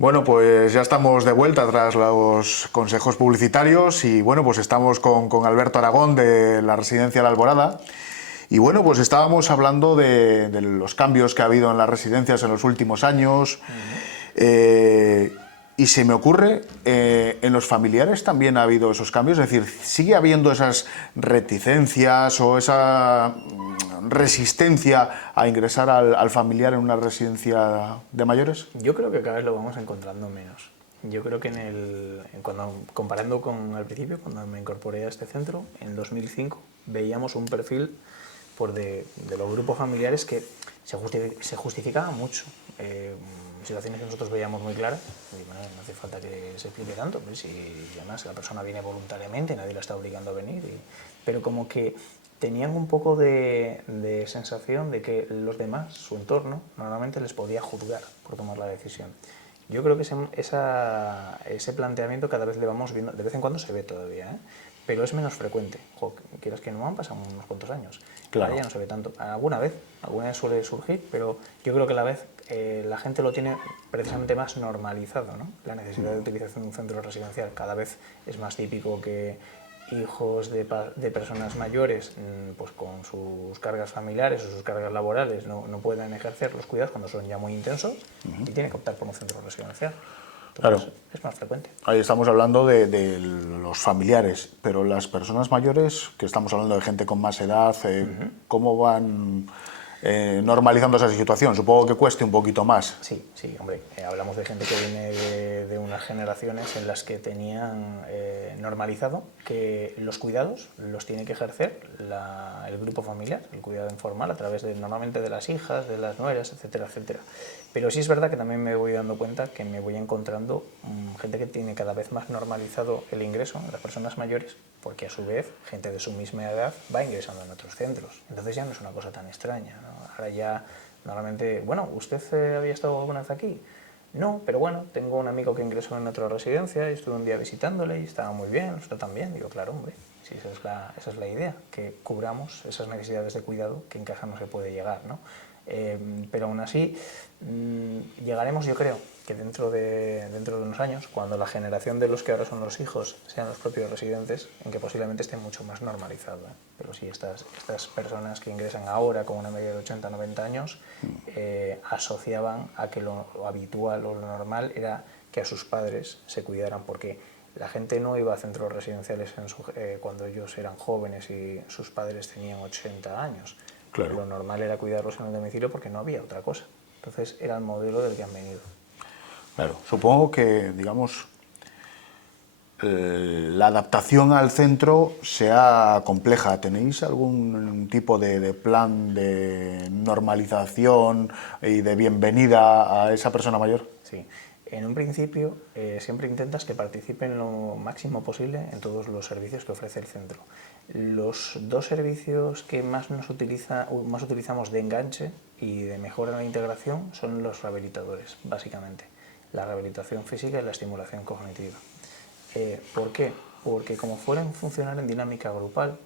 Bueno, pues ya estamos de vuelta tras los consejos publicitarios y bueno, pues estamos con Alberto Aragón de la Residencia La Alborada. Y bueno, pues estábamos hablando de los cambios que ha habido en las residencias en los últimos años. Y se me ocurre, en los familiares también ha habido esos cambios, es decir, ¿sigue habiendo esas reticencias o esa resistencia a ingresar al familiar en una residencia de mayores? Yo creo que cada vez lo vamos encontrando menos. Yo creo que comparando con al principio, cuando me incorporé a este centro, en 2005, veíamos un perfil de los grupos familiares que se justificaba mucho. Situaciones que nosotros veíamos muy claras, y bueno, no hace falta que se explique tanto, pues si además la persona viene voluntariamente, nadie la está obligando a venir, pero como que tenían un poco de sensación de que los demás, su entorno, normalmente les podía juzgar por tomar la decisión. Yo creo que ese planteamiento cada vez le vamos viendo, de vez en cuando se ve todavía, pero es menos frecuente. Quieras que no, han pasado unos cuantos años. Claro. Ahora ya no se ve tanto. Alguna vez suele surgir, pero yo creo que a la vez la gente lo tiene precisamente más normalizado, ¿no? La necesidad de utilización de un centro residencial cada vez es más típico que hijos de personas mayores, pues con sus cargas familiares o sus cargas laborales no puedan ejercer los cuidados cuando son ya muy intensos y tienen que optar por un centro residencial. Entonces, Claro. es más frecuente. Ahí estamos hablando de los familiares, pero las personas mayores, que estamos hablando de gente con más edad, ¿cómo van normalizando esa situación? Supongo que cueste un poquito más. Sí, hombre, hablamos de gente que viene de unas generaciones en las que tenían normalizado que los cuidados los tiene que ejercer el grupo familiar, el cuidado informal, a través normalmente de las hijas, de las nueras, etcétera, etcétera. Pero sí es verdad que también me voy dando cuenta que me voy encontrando gente que tiene cada vez más normalizado el ingreso de las personas mayores, porque a su vez gente de su misma edad va ingresando en otros centros. Entonces ya no es una cosa tan extraña, ¿no? Ahora ya normalmente, bueno, ¿usted había estado alguna vez aquí? No, pero bueno, tengo un amigo que ingresó en otra residencia y estuve un día visitándole y estaba muy bien, usted también. Digo, claro, hombre, sí, esa es la idea, que cubramos esas necesidades de cuidado que en casa no se puede llegar, ¿no? Pero aún así, llegaremos, yo creo, que dentro de unos años, cuando la generación de los que ahora son los hijos sean los propios residentes, en que posiblemente esté mucho más normalizado, ¿eh? Pero sí, estas personas que ingresan ahora con una media de 80 90 años asociaban a que lo habitual o lo normal era que a sus padres se cuidaran, porque la gente no iba a centros residenciales cuando ellos eran jóvenes y sus padres tenían 80 años. Claro. Lo normal era cuidarlos en el domicilio porque no había otra cosa. Entonces era el modelo del que han venido. Claro, supongo que, digamos, la adaptación al centro sea compleja. ¿Tenéis algún tipo de plan de normalización y de bienvenida a esa persona mayor? Sí. En un principio siempre intentas que participen lo máximo posible en todos los servicios que ofrece el centro. Los dos servicios que más utilizamos de enganche y de mejora en la integración son los rehabilitadores, básicamente. La rehabilitación física y la estimulación cognitiva. ¿Por qué? Porque como fueran funcionar en dinámica grupal,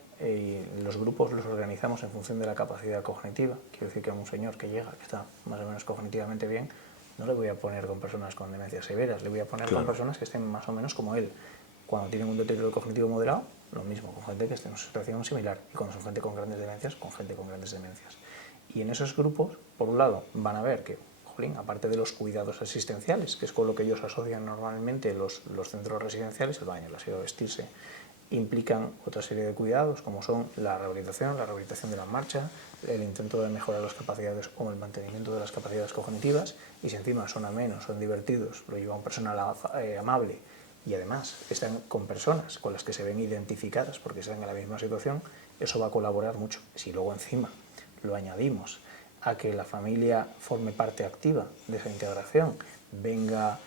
los grupos los organizamos en función de la capacidad cognitiva. Quiero decir que a un señor que llega, que está más o menos cognitivamente bien, no le voy a poner con personas con demencias severas, le voy a poner con personas que estén más o menos como él. Cuando tienen un deterioro cognitivo moderado, lo mismo, con gente que esté en una situación similar. Y cuando son gente con grandes demencias, con gente con grandes demencias. Y en esos grupos, por un lado, van a ver que, aparte de los cuidados asistenciales, que es con lo que ellos asocian normalmente los centros residenciales, el baño, el aseo, vestirse, implican otra serie de cuidados como son la rehabilitación de la marcha, el intento de mejorar las capacidades o el mantenimiento de las capacidades cognitivas, y si encima son amenos, son divertidos, lo lleva un personal amable y además están con personas con las que se ven identificadas porque están en la misma situación, eso va a colaborar mucho. Si luego encima lo añadimos a que la familia forme parte activa de esa integración, venga,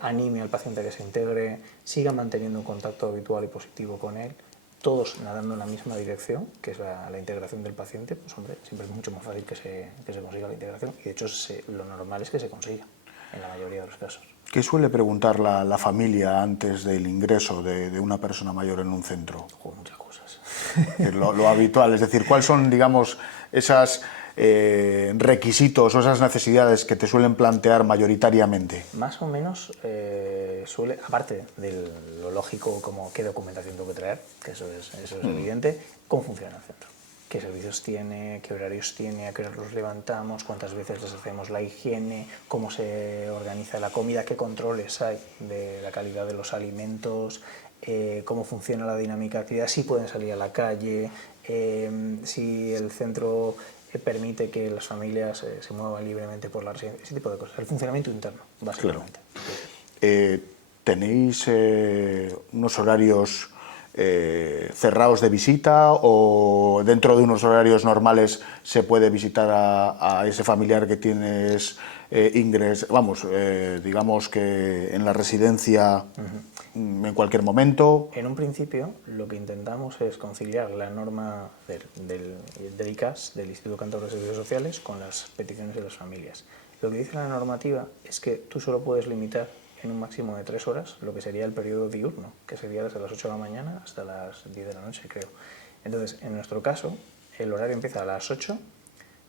anime al paciente a que se integre, siga manteniendo un contacto habitual y positivo con él, todos nadando en la misma dirección, que es la integración del paciente, pues hombre, siempre es mucho más fácil que se consiga la integración, y de hecho lo normal es que se consiga, en la mayoría de los casos. ¿Qué suele preguntar la familia antes del ingreso de una persona mayor en un centro? Muchas cosas. Lo habitual, es decir, ¿cuáles son, digamos, esas requisitos o esas necesidades que te suelen plantear mayoritariamente? Más o menos suele, aparte de lo lógico como qué documentación tengo que traer, que eso es evidente, cómo funciona el centro. Qué servicios tiene, qué horarios tiene, a qué hora los levantamos, cuántas veces les hacemos la higiene, cómo se organiza la comida, qué controles hay de la calidad de los alimentos, cómo funciona la dinámica de actividad, si pueden salir a la calle, si el centro permite que las familias se muevan libremente por la residencia, ese tipo de cosas. El funcionamiento interno, básicamente. Claro. ¿Tenéis unos horarios cerrados de visita o dentro de unos horarios normales se puede visitar a ese familiar que tienes digamos que en la residencia en cualquier momento? En un principio lo que intentamos es conciliar la norma del ICAS, del Instituto Cántabro de Servicios Sociales, con las peticiones de las familias. Lo que dice la normativa es que tú solo puedes limitar en un máximo de 3 horas lo que sería el periodo diurno, que sería desde las 8 de la mañana hasta las 10 de la noche, creo. Entonces, en nuestro caso, el horario empieza a las 8,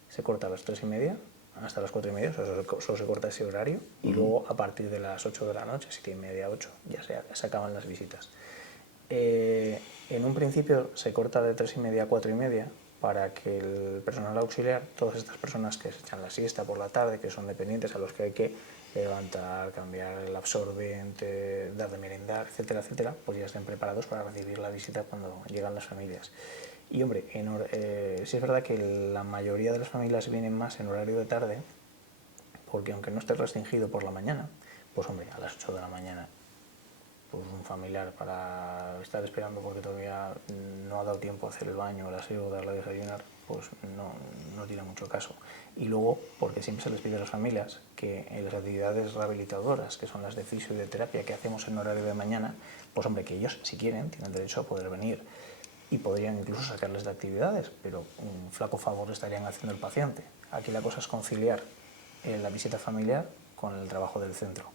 se corta a las 3:30 hasta las 4:30, o sea, solo se corta ese horario, y luego a partir de las 8 de la noche, 7:30, 8, ya se acaban las visitas. En un principio se corta de 3:30 a 4:30 para que el personal auxiliar, todas estas personas que se echan la siesta por la tarde, que son dependientes, a los que hay que levantar, cambiar el absorbente, dar de merendar, etcétera, etcétera, pues ya estén preparados para recibir la visita cuando llegan las familias. Y hombre, sí es verdad que la mayoría de las familias vienen más en horario de tarde, porque aunque no esté restringido por la mañana, pues hombre, a las 8 de la mañana, pues un familiar para estar esperando porque todavía no ha dado tiempo a hacer el baño, el aseo, darle a desayunar, pues no tiene mucho caso. Y luego, porque siempre se les pide a las familias que en las actividades rehabilitadoras, que son las de fisio y de terapia que hacemos en horario de mañana, pues hombre, que ellos, si quieren, tienen derecho a poder venir y podrían incluso sacarles de actividades, pero un flaco favor le estarían haciendo al paciente. Aquí la cosa es conciliar la visita familiar con el trabajo del centro,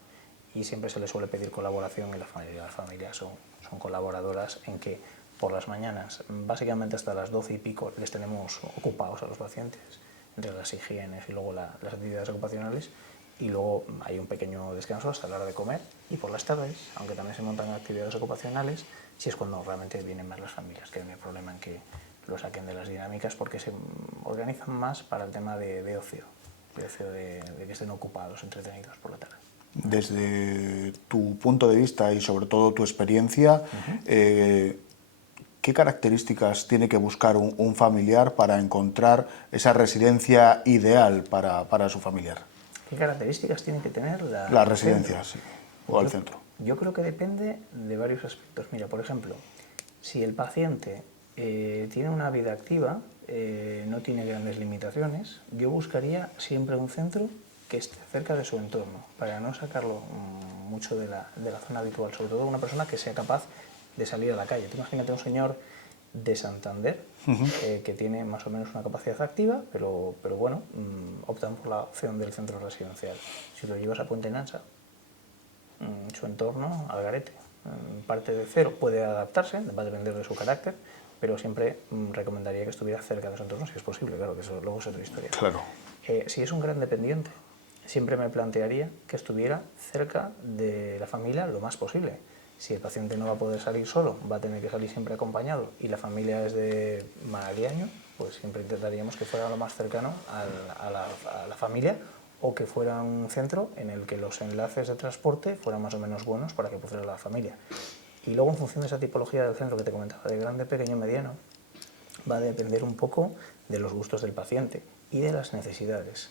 y siempre se les suele pedir colaboración, y las familias son colaboradoras en que por las mañanas, básicamente hasta las 12 y pico, les tenemos ocupados a los pacientes, entre las higienes y luego las actividades ocupacionales, y luego hay un pequeño descanso hasta la hora de comer, y por las tardes, aunque también se montan actividades ocupacionales, si es cuando realmente vienen más las familias, que no hay problema en que lo saquen de las dinámicas, porque se organizan más para el tema de ocio, de que estén ocupados, entretenidos por la tarde. Desde tu punto de vista y sobre todo tu experiencia, ¿qué características tiene que buscar un familiar para encontrar esa residencia ideal para su familiar? ¿Qué características tiene que tener la residencia, sí, o el centro? Yo creo que depende de varios aspectos. Mira, por ejemplo, si el paciente tiene una vida activa, no tiene grandes limitaciones, yo buscaría siempre un centro que esté cerca de su entorno, para no sacarlo mucho de la zona habitual, sobre todo una persona que sea capaz de salir a la calle. Tú imagínate un señor de Santander, que tiene más o menos una capacidad activa, pero bueno, optan por la opción del centro residencial. Si lo llevas a Puente Nansa, su entorno, al garete, parte de cero, puede adaptarse, va a depender de su carácter, pero siempre recomendaría que estuviera cerca de su entorno, si es posible, claro, que eso luego es otra historia. Claro. Si es un gran dependiente, siempre me plantearía que estuviera cerca de la familia lo más posible. Si el paciente no va a poder salir solo, va a tener que salir siempre acompañado, y la familia es de Malagueño, pues siempre intentaríamos que fuera lo más cercano a la familia, o que fuera un centro en el que los enlaces de transporte fueran más o menos buenos para que pudiera la familia. Y luego, en función de esa tipología del centro que te comentaba, de grande, pequeño, mediano, va a depender un poco de los gustos del paciente y de las necesidades.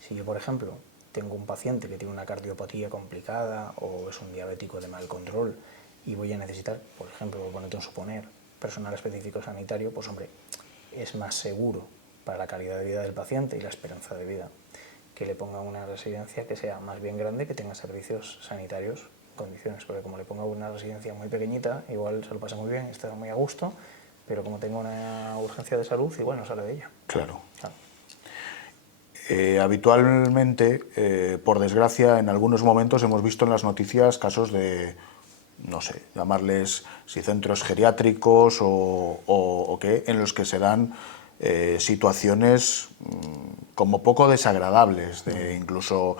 Si yo, por ejemplo, tengo un paciente que tiene una cardiopatía complicada o es un diabético de mal control y voy a necesitar, por ejemplo, ponerte un suponer, personal específico sanitario, pues hombre, es más seguro para la calidad de vida del paciente y la esperanza de vida que le ponga una residencia que sea más bien grande, que tenga servicios sanitarios en condiciones, porque como le ponga una residencia muy pequeñita, igual se lo pasa muy bien, está muy a gusto, pero como tenga una urgencia de salud, igual no sale de ella. Claro. Habitualmente, por desgracia, en algunos momentos hemos visto en las noticias casos de, no sé, llamarles si centros geriátricos o qué, en los que se dan situaciones como poco desagradables, de incluso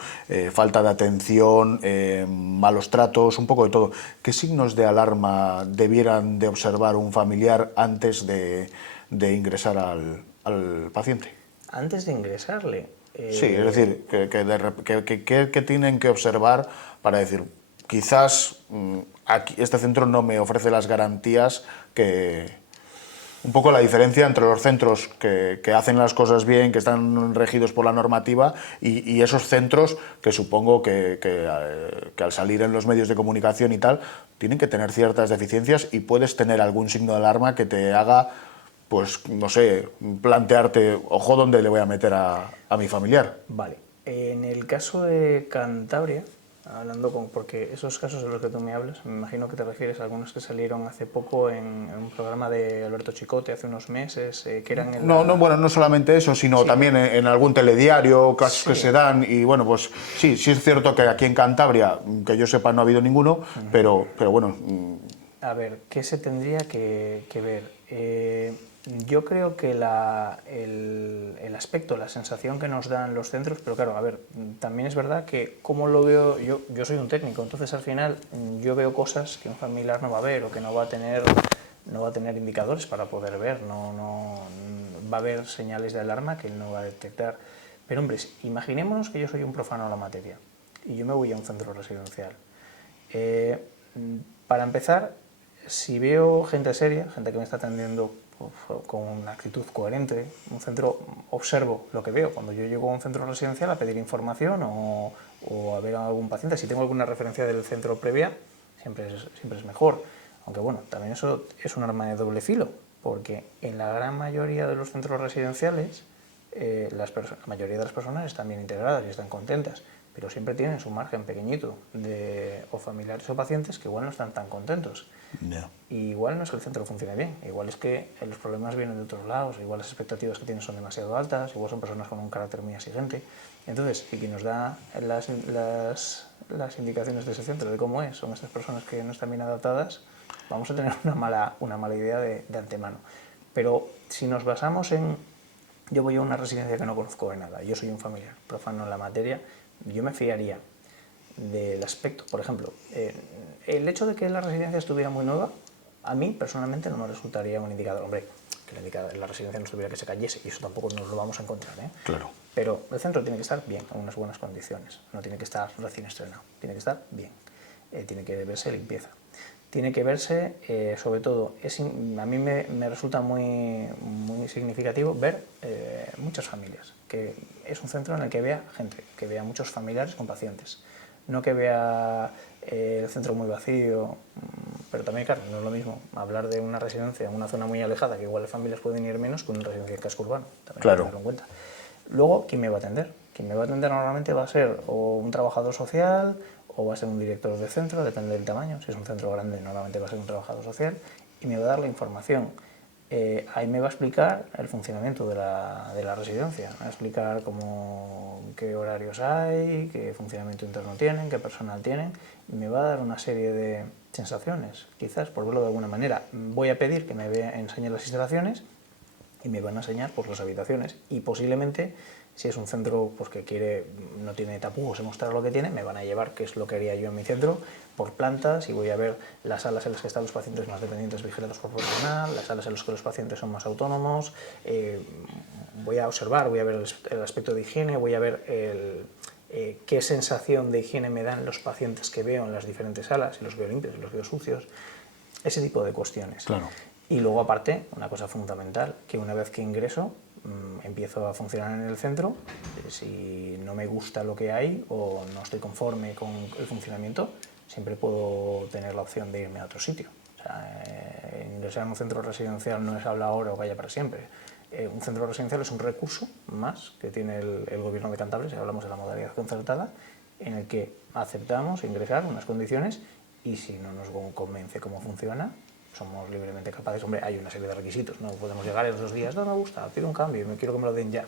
falta de atención, malos tratos, un poco de todo. ¿Qué signos de alarma debieran de observar un familiar antes de ingresar al paciente? Antes de ingresarle. Sí, es decir, que tienen que observar para decir, quizás aquí, este centro no me ofrece las garantías que... Un poco la diferencia entre los centros que hacen las cosas bien, que están regidos por la normativa, y esos centros que supongo que al salir en los medios de comunicación y tal, tienen que tener ciertas deficiencias y puedes tener algún signo de alarma que te haga, pues, no sé, plantearte, ojo, ¿dónde le voy a meter a mi familiar? Vale. En el caso de Cantabria, porque esos casos de los que tú me hablas, me imagino que te refieres a algunos que salieron hace poco en un programa de Alberto Chicote hace unos meses, que eran en No, bueno, no solamente eso, sino Sí. también en algún telediario, casos Sí. que se dan, y bueno, pues sí es cierto que aquí en Cantabria, que yo sepa, no ha habido ninguno, pero bueno... A ver, ¿qué se tendría que ver? Yo creo que el aspecto, la sensación que nos dan los centros, pero claro, a ver, también es verdad que como lo veo, yo soy un técnico, entonces al final yo veo cosas que un familiar no va a ver o que no va a tener indicadores para poder ver, no va a haber señales de alarma que él no va a detectar. Pero hombres, imaginémonos que yo soy un profano de la materia y yo me voy a un centro residencial. Para empezar, si veo gente seria, gente que me está atendiendo con una actitud coherente, un centro, observo lo que veo. Cuando yo llego a un centro residencial a pedir información o a ver a algún paciente, si tengo alguna referencia del centro previa, siempre es mejor. Aunque bueno, también eso es un arma de doble filo, porque en la gran mayoría de los centros residenciales la mayoría de las personas están bien integradas y están contentas, pero siempre tienen su margen pequeñito de o familiares o pacientes que igual no están tan contentos. Yeah. Y igual no es que el centro funcione bien, igual es que los problemas vienen de otros lados, igual las expectativas que tienen son demasiado altas, igual son personas con un carácter muy exigente. Entonces, y quien nos da las indicaciones de ese centro, de cómo es, son estas personas que no están bien adaptadas, vamos a tener una mala idea de antemano. Pero si nos basamos en yo voy a una residencia que no conozco de nada, yo soy un familiar profano en la materia, yo me fiaría del aspecto, por ejemplo, el hecho de que la residencia estuviera muy nueva, a mí personalmente no me resultaría un indicador, hombre, que la residencia no estuviera que se cayese, y eso tampoco nos lo vamos a encontrar, ¿eh? Claro. Pero el centro tiene que estar bien, en unas buenas condiciones, no tiene que estar recién estrenado, tiene que estar bien, tiene que verse limpieza. Tiene que verse, sobre todo, a mí me resulta muy significativo ver muchas familias, que es un centro en el que vea gente, que vea muchos familiares con pacientes, no que vea el centro muy vacío, pero también, claro, no es lo mismo hablar de una residencia en una zona muy alejada, que igual las familias pueden ir menos, que una residencia en casco urbano, también hay que tenerlo en cuenta. Luego, ¿quién me va a atender? Quien me va a atender normalmente va a ser o un trabajador social, o va a ser un director de centro, depende del tamaño. Si es un centro grande, normalmente va a ser un trabajador social, y me va a dar la información. Ahí me va a explicar el funcionamiento de la residencia, me va a explicar qué horarios hay, qué funcionamiento interno tienen, qué personal tienen, y me va a dar una serie de sensaciones, quizás, por verlo de alguna manera. Voy a pedir que me enseñe las instalaciones y me van a enseñar pues, las habitaciones, y posiblemente si es un centro pues, que no tiene tapujos en mostrar lo que tiene, me van a llevar, que es lo que haría yo en mi centro, por plantas, y voy a ver las salas en las que están los pacientes más dependientes vigilados por personal, las salas en las que los pacientes son más autónomos, voy a observar, voy a ver el aspecto de higiene, voy a ver qué sensación de higiene me dan los pacientes que veo en las diferentes salas, si los veo limpios, si los veo sucios, ese tipo de cuestiones. Claro. Y luego, aparte, una cosa fundamental, que una vez que ingreso, empiezo a funcionar en el centro, si no me gusta lo que hay o no estoy conforme con el funcionamiento, siempre puedo tener la opción de irme a otro sitio. O sea, ingresar en un centro residencial no es habla ahora o vaya para siempre. Un centro residencial es un recurso más que tiene el Gobierno de Cantabria, si hablamos de la modalidad concertada, en el que aceptamos ingresar unas condiciones, y si no nos convence cómo funciona, somos libremente capaces. Hombre, hay una serie de requisitos, no podemos llegar en los 2 días, no me gusta, pido un cambio, me quiero que me lo den ya.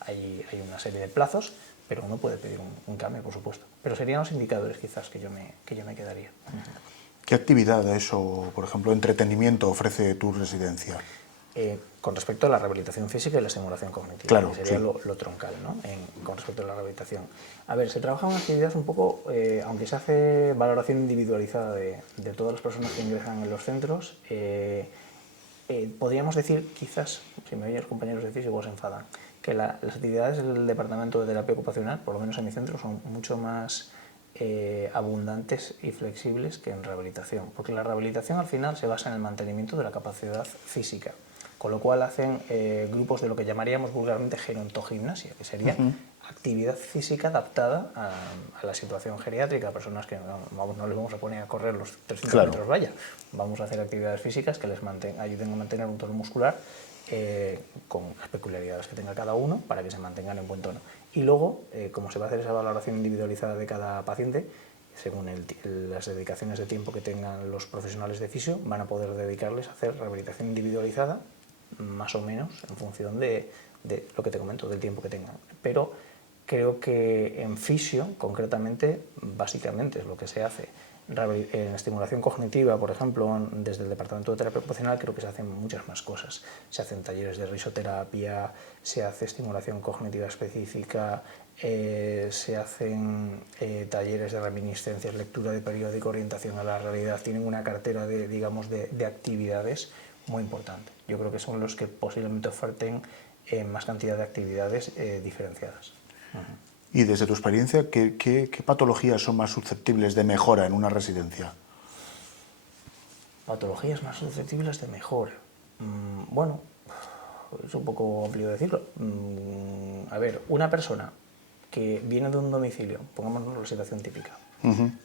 Hay una serie de plazos, pero uno puede pedir un cambio, por supuesto. Pero serían los indicadores quizás que yo me quedaría. ¿Qué actividad de eso, por ejemplo, entretenimiento ofrece tu residencia? Con respecto a la rehabilitación física y la estimulación cognitiva, Claro, que sería sí. lo troncal, ¿no? Con respecto a la rehabilitación. A ver, se trabaja una actividad un poco, aunque se hace valoración individualizada de todas las personas que ingresan en los centros, podríamos decir, quizás, si me oyen los compañeros de físico se enfadan, que las actividades del departamento de terapia ocupacional, por lo menos en mi centro, son mucho más abundantes y flexibles que en rehabilitación, porque la rehabilitación al final se basa en el mantenimiento de la capacidad física, con lo cual hacen grupos de lo que llamaríamos vulgarmente gerontogimnasia, que sería actividad física adaptada a la situación geriátrica, personas que no les vamos a poner a correr los 300 metros vaya, vamos a hacer actividades físicas que les ayuden a mantener un tono muscular con las peculiaridades que tenga cada uno para que se mantengan en buen tono. Y luego, como se va a hacer esa valoración individualizada de cada paciente, según las dedicaciones de tiempo que tengan los profesionales de fisio, van a poder dedicarles a hacer rehabilitación individualizada, más o menos, en función de lo que te comento, del tiempo que tengan. Pero creo que en fisio, concretamente, básicamente es lo que se hace. En estimulación cognitiva, por ejemplo, desde el Departamento de Terapia Ocupacional, creo que se hacen muchas más cosas. Se hacen talleres de risoterapia, se hace estimulación cognitiva específica, se hacen talleres de reminiscencias, lectura de periódico, orientación a la realidad. Tienen una cartera de actividades muy importante. Yo creo que son los que posiblemente oferten más cantidad de actividades diferenciadas. Y desde tu experiencia, ¿qué patologías son más susceptibles de mejora en una residencia? Patologías más susceptibles de mejora. Bueno, es un poco amplio decirlo. A ver, una persona que viene de un domicilio, pongámonos la situación típica.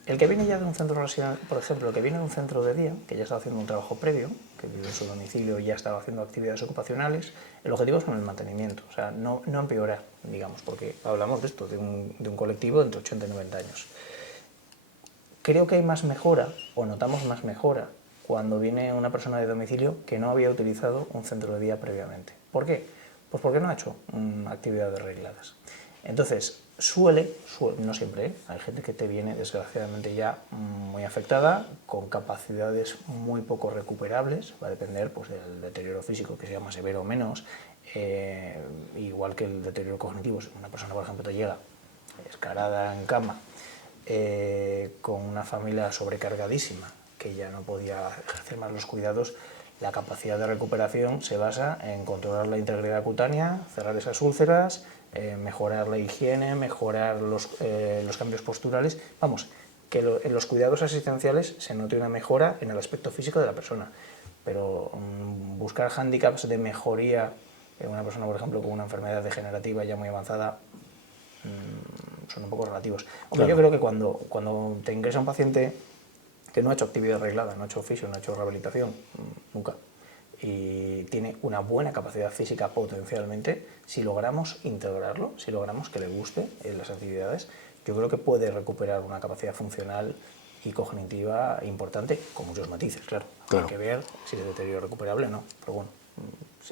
El que viene ya de un centro residencial, por ejemplo, el que viene de un centro de día, que ya estaba haciendo un trabajo previo, que vive en su domicilio y ya estaba haciendo actividades ocupacionales, el objetivo es con el mantenimiento, o sea, no empeorar, digamos, porque hablamos de esto, de un colectivo de entre 80 y 90 años. Creo que hay más mejora, o notamos más mejora, cuando viene una persona de domicilio que no había utilizado un centro de día previamente. ¿Por qué? Pues porque no ha hecho actividades regladas. Entonces, no siempre, hay gente que te viene desgraciadamente ya muy afectada, con capacidades muy poco recuperables, va a depender pues, del deterioro físico, que sea más severo o menos, igual que el deterioro cognitivo. Si una persona, por ejemplo, te llega escarada en cama, con una familia sobrecargadísima, que ya no podía ejercer más los cuidados, la capacidad de recuperación se basa en controlar la integridad cutánea, cerrar esas úlceras, mejorar la higiene, mejorar los cambios posturales. Vamos, que en los cuidados asistenciales se note una mejora en el aspecto físico de la persona, pero buscar hándicaps de mejoría en una persona, por ejemplo, con una enfermedad degenerativa ya muy avanzada, son un poco relativos. Hombre, yo creo que cuando te ingresa un paciente que no ha hecho actividad reglada, no ha hecho fisio, no ha hecho rehabilitación, nunca, y tiene una buena capacidad física potencialmente, si logramos integrarlo, si logramos que le guste las actividades, yo creo que puede recuperar una capacidad funcional y cognitiva importante, con muchos matices, claro. Hay que ver si es deterioro recuperable o no, pero bueno,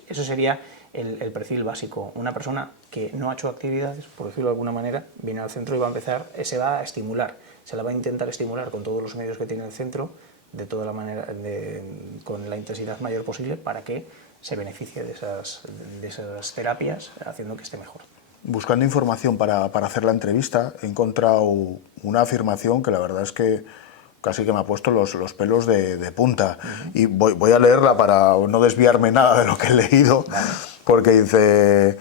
eso sería el perfil básico. Una persona que no ha hecho actividades, por decirlo de alguna manera, viene al centro y va a empezar, se va a estimular, se la va a intentar estimular con todos los medios que tiene el centro, de toda la manera, con la intensidad mayor posible, para que se beneficie de esas terapias, haciendo que esté mejor. Buscando información para hacer la entrevista, he encontrado una afirmación que la verdad es que casi que me ha puesto los pelos de punta. Y voy a leerla para no desviarme nada de lo que he leído, porque dice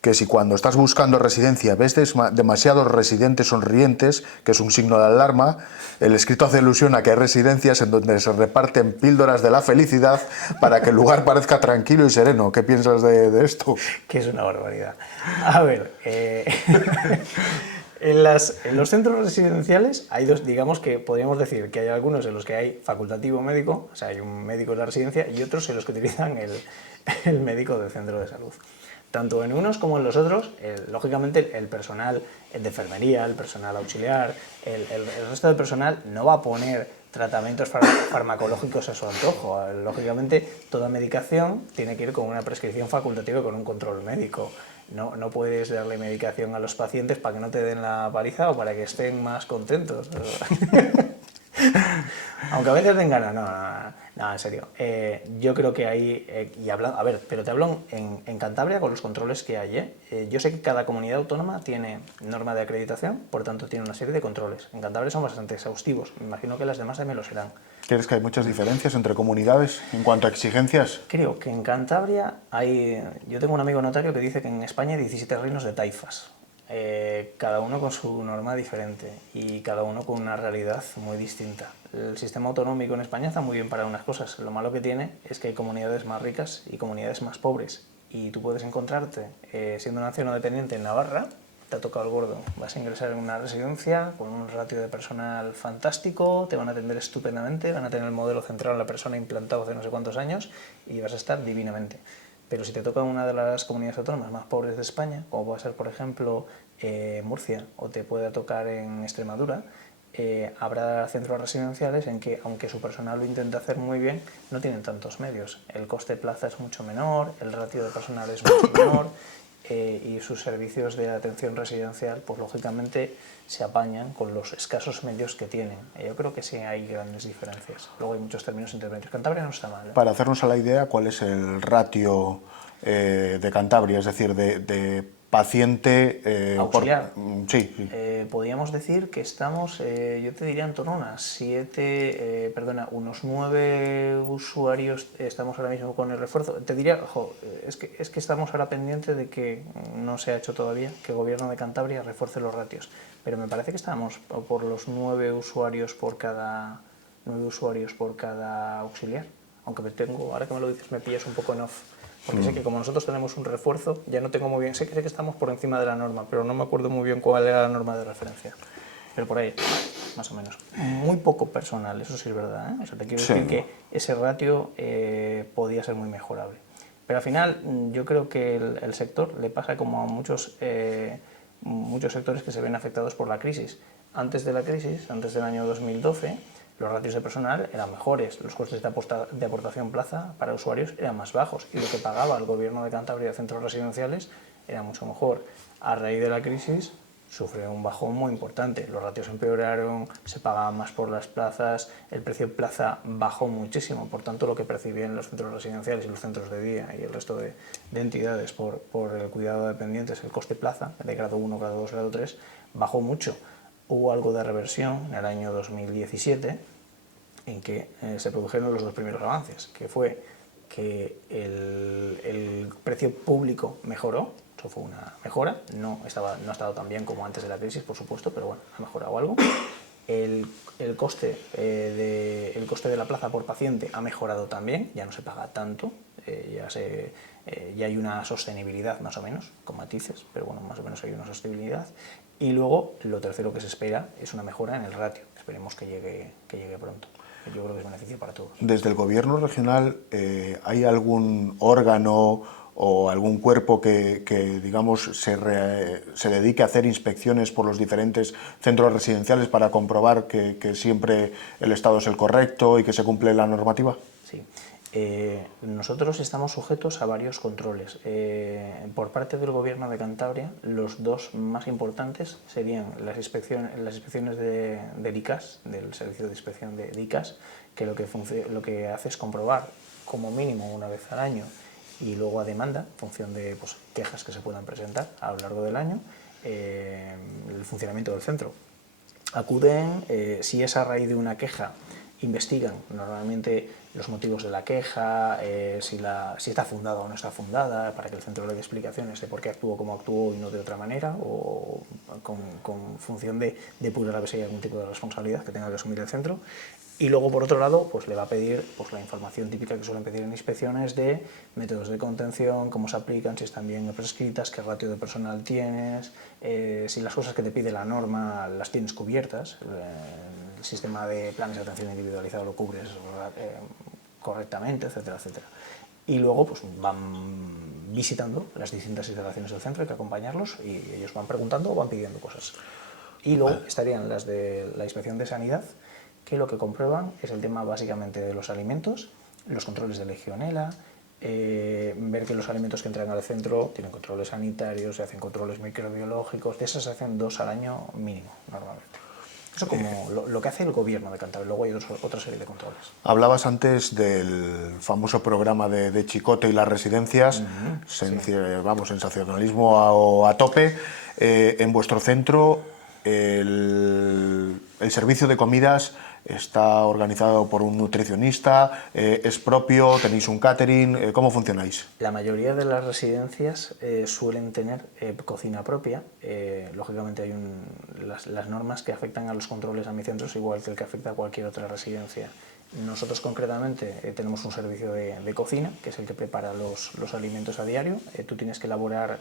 que si cuando estás buscando residencia ves demasiados residentes sonrientes, que es un signo de alarma, el escrito hace alusión a que hay residencias en donde se reparten píldoras de la felicidad para que el lugar parezca tranquilo y sereno. ¿Qué piensas de esto? Que es una barbaridad. A ver, en los centros residenciales hay dos, digamos que podríamos decir que hay algunos en los que hay facultativo médico, o sea, hay un médico en la residencia, y otros en los que utilizan el médico del centro de salud. Tanto en unos como en los otros, lógicamente el personal de enfermería, el personal auxiliar, el resto del personal no va a poner tratamientos farmacológicos a su antojo. Lógicamente, toda medicación tiene que ir con una prescripción facultativa y con un control médico. No puedes darle medicación a los pacientes para que no te den la paliza o para que estén más contentos. Aunque a veces den ganas, no, en serio. Yo creo que ahí, a ver, pero te hablo en Cantabria con los controles que hay. Yo sé que cada comunidad autónoma tiene norma de acreditación, por tanto tiene una serie de controles. En Cantabria son bastante exhaustivos, me imagino que las demás también lo serán. ¿Crees que hay muchas diferencias entre comunidades en cuanto a exigencias? Creo que en Cantabria yo tengo un amigo notario que dice que en España hay 17 reinos de taifas. Cada uno con su norma diferente y cada uno con una realidad muy distinta. El sistema autonómico en España está muy bien para unas cosas. Lo malo que tiene es que hay comunidades más ricas y comunidades más pobres. Y tú puedes encontrarte, siendo una nación dependiente en Navarra, te ha tocado el gordo. Vas a ingresar en una residencia con un ratio de personal fantástico, te van a atender estupendamente, van a tener el modelo centrado en la persona implantado hace no sé cuántos años y vas a estar divinamente. Pero si te toca una de las comunidades autónomas más pobres de España, como puede ser, por ejemplo, Murcia, o te pueda tocar en Extremadura, habrá centros residenciales en que, aunque su personal lo intenta hacer muy bien, no tienen tantos medios. El coste de plaza es mucho menor, el ratio de personal es mucho menor, y sus servicios de atención residencial, pues lógicamente se apañan con los escasos medios que tienen. Yo creo que sí hay grandes diferencias. Luego hay muchos términos intermedios. Cantabria no está mal. Para hacernos a la idea, ¿cuál es el ratio de Cantabria? Es decir, de paciente... Auxiliar. Sí, sí. Podríamos decir que estamos, yo te diría en torno a unos 9 usuarios estamos ahora mismo con el refuerzo. Te diría, es que estamos ahora pendientes de que no se ha hecho todavía, que el gobierno de Cantabria refuerce los ratios. Pero me parece que estamos por los 9 usuarios por cada auxiliar. Aunque ahora que me lo dices, me pillas un poco en off. Porque sé que como nosotros tenemos un refuerzo, ya no tengo muy bien, sé que estamos por encima de la norma, pero no me acuerdo muy bien cuál era la norma de referencia. Pero por ahí, más o menos. Muy poco personal, eso sí es verdad, ¿eh? O sea, te quiero decir que ese ratio podía ser muy mejorable. Pero al final, yo creo que el sector le pasa como a muchos sectores que se ven afectados por la crisis. Antes de la crisis, antes del año 2012, los ratios de personal eran mejores, los costes de aportación plaza para usuarios eran más bajos y lo que pagaba el gobierno de Cantabria de centros residenciales era mucho mejor. A raíz de la crisis sufrió un bajón muy importante, los ratios empeoraron, se pagaba más por las plazas, el precio plaza bajó muchísimo, por tanto lo que percibían los centros residenciales y los centros de día y el resto de entidades por el cuidado de dependientes, el coste plaza de grado 1, grado 2, grado 3, bajó mucho. Hubo algo de reversión en el año 2017 en que se produjeron los dos primeros avances, que fue que el precio público mejoró, eso fue una mejora, no ha estado tan bien como antes de la crisis, por supuesto, pero bueno, ha mejorado algo. El coste de la plaza por paciente ha mejorado también, ya no se paga tanto, ya hay una sostenibilidad más o menos, con matices, pero bueno, más o menos hay una sostenibilidad. Y luego, lo tercero que se espera es una mejora en el ratio. Esperemos que llegue pronto. Yo creo que es beneficio para todos. Desde el gobierno regional, ¿hay algún órgano o algún cuerpo que digamos, se dedique a hacer inspecciones por los diferentes centros residenciales para comprobar que siempre el estado es el correcto y que se cumple la normativa? Sí. Nosotros estamos sujetos a varios controles. Por parte del Gobierno de Cantabria, los dos más importantes serían las inspecciones del ICAS, del Servicio de Inspección de ICAS, que lo que hace es comprobar como mínimo una vez al año y luego a demanda, en función de quejas que se puedan presentar a lo largo del año, el funcionamiento del centro. Acuden, si es a raíz de una queja, investigan normalmente los motivos de la queja, si está fundada o no está fundada, para que el centro le dé explicaciones de por qué actuó como actuó y no de otra manera, o con función de depurar a ver si hay algún tipo de responsabilidad que tenga que asumir el centro. Y luego, por otro lado, pues le va a pedir la información típica que suelen pedir en inspecciones de métodos de contención, cómo se aplican, si están bien prescritas, qué ratio de personal tienes, si las cosas que te pide la norma las tienes cubiertas, el sistema de planes de atención individualizado lo cubres correctamente, etcétera, etcétera. Y luego pues van visitando las distintas instalaciones del centro, hay que acompañarlos y ellos van preguntando o van pidiendo cosas. Y luego estarían las de la inspección de sanidad, que lo que comprueban es el tema básicamente de los alimentos, los controles de Legionela, ver que los alimentos que entran al centro tienen controles sanitarios, se hacen controles microbiológicos, de esas se hacen 2 al año mínimo, normalmente. Eso como lo que hace el gobierno de Cantabria. Luego hay otra serie de controles. Hablabas antes del famoso programa de Chicote y las residencias, vamos, sensacionalismo a tope. En vuestro centro, el servicio de comidas está organizado por un nutricionista, es propio, tenéis un catering, ¿cómo funcionáis? La mayoría de las residencias suelen tener cocina propia. Lógicamente hay las normas que afectan a los controles a mi centro es igual que el que afecta a cualquier otra residencia. Nosotros concretamente tenemos un servicio de cocina, que es el que prepara los alimentos a diario. Tú tienes que elaborar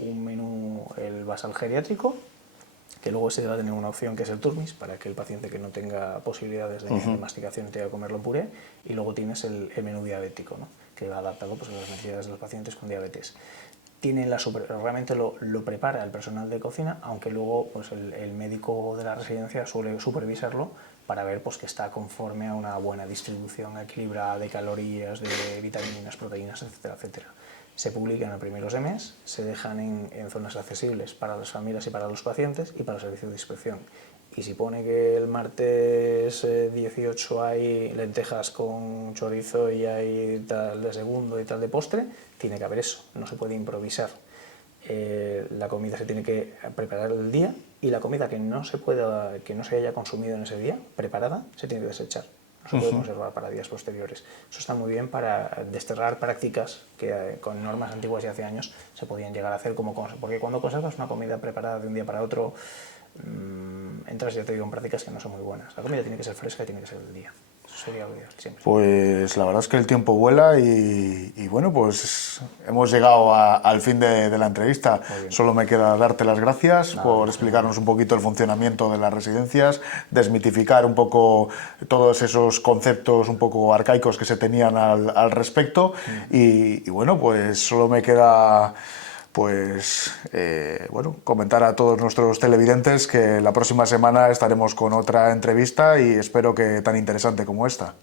un menú, el basal geriátrico, que luego se va a tener una opción que es el turmis, para que el paciente que no tenga posibilidades de masticación tenga que comerlo en puré, y luego tienes el menú diabético, ¿no? Que va adaptado pues, a las necesidades de los pacientes con diabetes. Realmente lo prepara el personal de cocina, aunque luego pues, el médico de la residencia suele supervisarlo para ver pues, que está conforme a una buena distribución equilibrada de calorías, de vitaminas, proteínas, etcétera, etcétera. Se publican a primeros de mes, se dejan en zonas accesibles para las familias y para los pacientes y para el servicio de inspección. Y si pone que el martes 18 hay lentejas con chorizo y hay tal de segundo y tal de postre, tiene que haber eso, no se puede improvisar. La comida se tiene que preparar el día y la comida que no se haya consumido en ese día, preparada, se tiene que desechar. No se puede conservar para días posteriores. Eso está muy bien para desterrar prácticas que con normas antiguas y hace años se podían llegar a hacer, porque cuando conservas una comida preparada de un día para otro, entras, ya te digo, en prácticas que no son muy buenas. La comida tiene que ser fresca y tiene que ser del día. Eso sería lo ideal, siempre. Pues la verdad es que el tiempo vuela y bueno, pues hemos llegado al fin de la entrevista. Solo me queda darte las gracias por explicarnos un poquito el funcionamiento de las residencias, desmitificar un poco todos esos conceptos un poco arcaicos que se tenían al respecto y bueno, pues solo me queda comentar a todos nuestros televidentes que la próxima semana estaremos con otra entrevista y espero que tan interesante como esta.